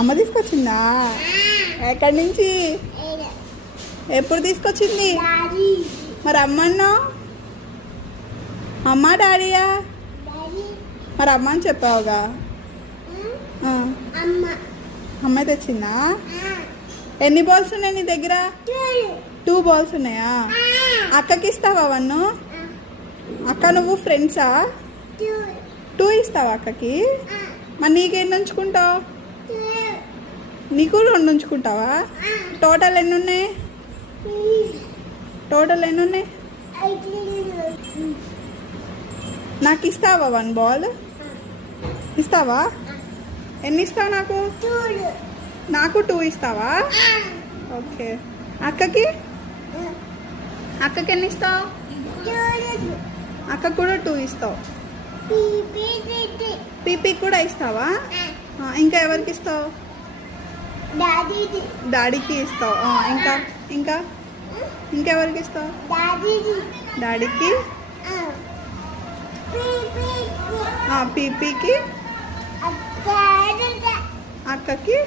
అమ్మ తీసుకొచ్చిందా? ఎక్కడి నుంచి? ఎప్పుడు తీసుకొచ్చింది? మరి అమ్మన్నా? అమ్మ డాడీయా? మరి అమ్మ అని చెప్పావుగా. అమ్మాయి తెచ్చిందా? ఎన్ని బాల్స్ ఉన్నాయి నీ దగ్గర? 2 బాల్స్ ఉన్నాయా? అక్కకి ఇస్తావా 1? అక్క నువ్వు ఫ్రెండ్సా? 2 ఇస్తావా అక్కకి? మరి నీకేం ఉంచుకుంటావు? నీకు 2 ఉంచుకుంటావా? టోటల్ ఎన్ని ఉన్నాయి? నాకు ఇస్తావా 1 బాల్? ఇస్తావా? ఎన్ని ఇస్తావు నాకు? నాకు 2 ఇస్తావా? ఓకే. అక్కకి ఎన్ని ఇస్తావు? అక్క కూడా 2 ఇస్తావు. పీపీకి కూడా ఇస్తావా? ఇంకా ఎవరికి ఇస్తావు? డాడీకి ఇస్తావు. ఇంకా ఇంకెవరికి ఇస్తావు? డాడీకి, పీపీకి, అక్కకి,